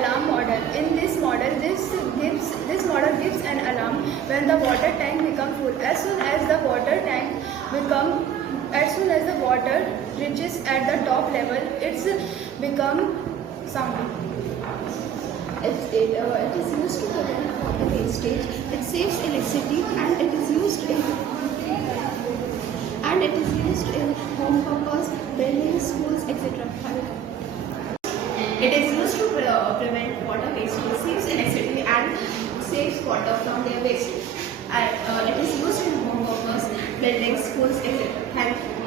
alarm model. In this model, this model gives an alarm when the water tank becomes full. As soon as the water reaches at the top level, it's become sound. It is used to prevent water wastage. It saves electricity, and it is used in home purpose, buildings, schools, etc. It is used to prevent water wastage, saves electricity, and saves water from their wastage. It is used in home purpose, buildings, schools, etc. Thank you.